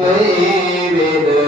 Amen.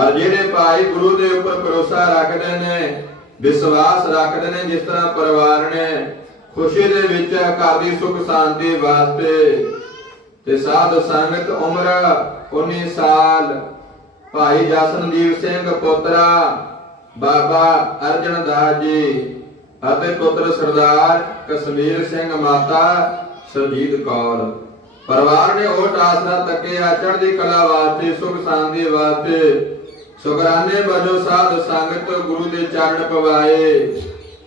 ਪਰ ਜਿਹੜੇ ਭਾਈ ਗੁਰੂ ਦੇ ਉੱਪਰ ਭਰੋਸਾ ਰੱਖਦੇ ਨੇ, ਵਿਸ਼ਵਾਸ ਰੱਖਦੇ ਨੇ, ਜਿਸ ਤਰ੍ਹਾਂ ਪਰਿਵਾਰ ਨੇ ਖੁਸ਼ੀ ਦੇ ਵਿੱਚ ਘਰ ਦੀ ਸੁਖ ਸ਼ਾਂਤੀ ਵਾਸਤੇ ਤੇ ਸਾਧ ਸੰਗਤ ਉਮਰ 19 ਸਾਲ, ਭਾਈ ਜਸਨਦੀਪ ਸਿੰਘ ਪੁੱਤਰਾ ਬਾਬਾ ਅਰਜਨ ਦਾਸ ਜੀ ਅਤੇ ਪੁੱਤਰ ਸਰਦਾਰ ਕਸ਼ਮੀਰ ਸਿੰਘ ਮਾਤਾ ਸਰਜੀਤ ਕੌਰ। ਪਰਿਵਾਰ ਨੇ ਉਹ ਆਸਰਾ ਤੱਕਿਆ, ਚੜ੍ਹਦੀ ਕਲਾ ਵਾਸਤੇ, ਸੁਖ ਸ਼ਾਂਤੀ ਵਾਸਤੇ ਸ਼ੁਕਰਾਨੇ ਵਜੋਂ ਸਾਧ ਸੰਗਤ ਗੁਰੂ ਦੇ ਚਰਨ ਪਵਾਏ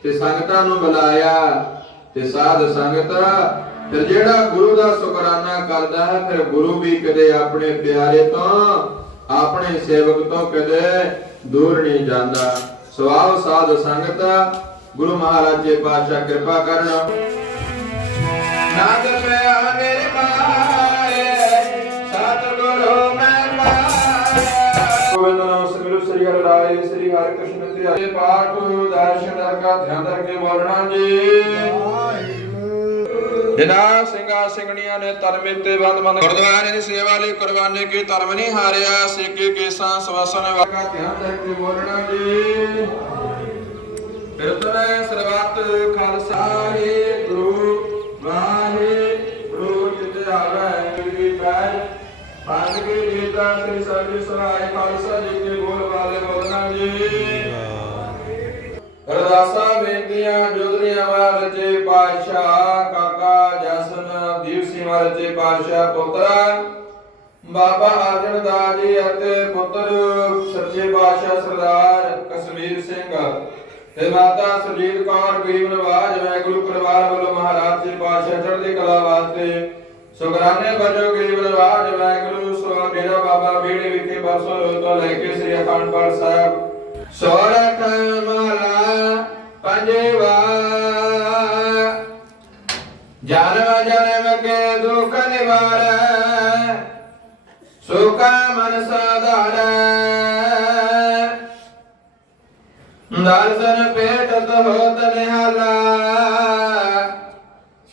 ਤੇ ਸੰਗਤਾਂ ਨੂੰ ਬੁਲਾਇਆ ਤੇ ਸਾਧ ਸੰਗਤ ਫਿਰ ਜਿਹੜਾ ਗੁਰੂ ਦਾ ਸ਼ੁਕਰਾਨਾ ਕਰਦਾ ਹੈ, ਫਿਰ ਗੁਰੂ ਵੀ ਕਦੇ ਆਪਣੇ ਪਿਆਰੇ ਤੋਂ, ਆਪਣੇ ਸੇਵਕ ਤੋਂ ਕਦੇ ਦੂਰ ਨਹੀਂ ਜਾਂਦਾ। ਸਵਾਲ ਸਾਧ ਸੰਗਤ, ਗੁਰੂ ਮਹਾਰਾਜ ਜੀ ਪਾਤਸ਼ਾਹ ਕਿਰਪਾ ਕਰਨ। ਨਾਦ ਹਰਿ ਕ੍ਰਿਸ਼ਨ ਧਿਆਏ ਪਾਠ ਦਰਸ਼ਨ ਦਰ ਕਾ ਧਿਆਨ ਦਰ ਕੇ ਬੋਲਣਾ ਜੀ। ਜਿਨਾ ਸਿੰਘਾ ਸਿੰਘਣੀਆਂ ਨੇ ਧਰਮ ਤੇ ਬੰਦ ਬੰਦ ਗੁਰਦੁਆਰੇ ਦੀ ਸੇਵਾ ਲਈ ਕੁਰਬਾਨੀ ਕੀ ਧਰਮ ਨਹੀਂ ਹਾਰਿਆ ਸਿੱਕੇ ਕੇਸਾਂ ਸਵਾਸਨ ਵਾਕਾ ਧਿਆਨ ਦਰ ਕੇ ਬੋਲਣਾ ਜੀ। ਕਿਰਤਨ ਸਰਬੱਤ ਖਾਲਸਾ। ਹੈ ਗੁਰੂ ਵਾਹਿਗੁਰੂ ਜਿਤੇ ਆਵੇ ਜੀ ਪੈਰ ਪੰਜ ਕੇ ਜੀਤਾ ਸ੍ਰੀ ਸਰਬੀ ਸਰਾਏ ਖਾਲਸਾ ਜੀ ਬੋਲਣਾ ਜੀ ਅਰਦਾਸਾਂ ਬੇਨਤੀਆਂ ਜੁਗਰੀਆਂ ਵਾਰਚੇ ਪਾਤਸ਼ਾਹ, ਕਾਕਾ ਜਸਨ, ਦੀਪ ਸਿੰਘ ਵਾਰਚੇ ਪਾਤਸ਼ਾਹ, ਪੁੱਤਰਾ। ਬਾਬਾ ਅਰਜਨ ਦਾਸ ਜੀ ਅਤੇ ਪੁੱਤਰ ਸੱਚੇ ਪਾਤਸ਼ਾਹ ਸਰਦਾਰ ਕਸ਼ਮੀਰ ਸਿੰਘ ਤੇ ਮਾਤਾ ਸੁਰਜੀਤ ਕੌਰ, ਗਰੀਬ ਨਵਾਜ, ਵਾਹਿਗੁਰੂ ਪਰਿਵਾਰ ਵੱਲੋਂ ਮਹਾਰਾਜ ਜੀ ਪਾਤਸ਼ਾਹ ਚੜ੍ਹਦੀ ਕਲਾ ਵਾਸਤੇ ਸੁਗਰਾਨੇ ਵਜੋਂ ਗਰੀਬ ਨਵਾਜ, ਵਾਹਿਗੁਰੂ ਸੋ ਡੇਰਾ ਬਾਬਾ ਬੀੜੇ ਵਿਖੇ ਬਰਸੋਂ ਰੋਜ਼ ਤੋਂ ਲੈ ਕੇ ਸ੍ਰੀ ਅਖੰਡ ਪਾਠ ਸਾਹਿਬ ਸੋਰਠ ਮਾਲਾ ਪੰਜਵਾ। ਜਨਮ ਜਨਮ ਕੇ ਦੁਖ ਨਿਵਾਰੈ, ਸੁਖ ਮਨ ਸਾਧਾਰੈ। ਦਰਸ਼ਨ ਪੇਟਤ ਹੋਤ ਨਿਹਾਲਾ,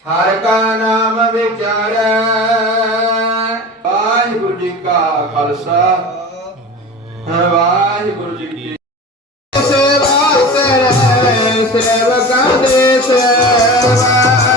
ਹਰ ਕਾ ਨਾਮ ਵਿਚਾਰੈ। ਵਾਹਿਗੁਰੂ ਜੀ ਕਾ ਖਾਲਸਾ, ਵਾਹਿਗੁਰੂ ਜੀ ਕੀ सेवका दे सेवा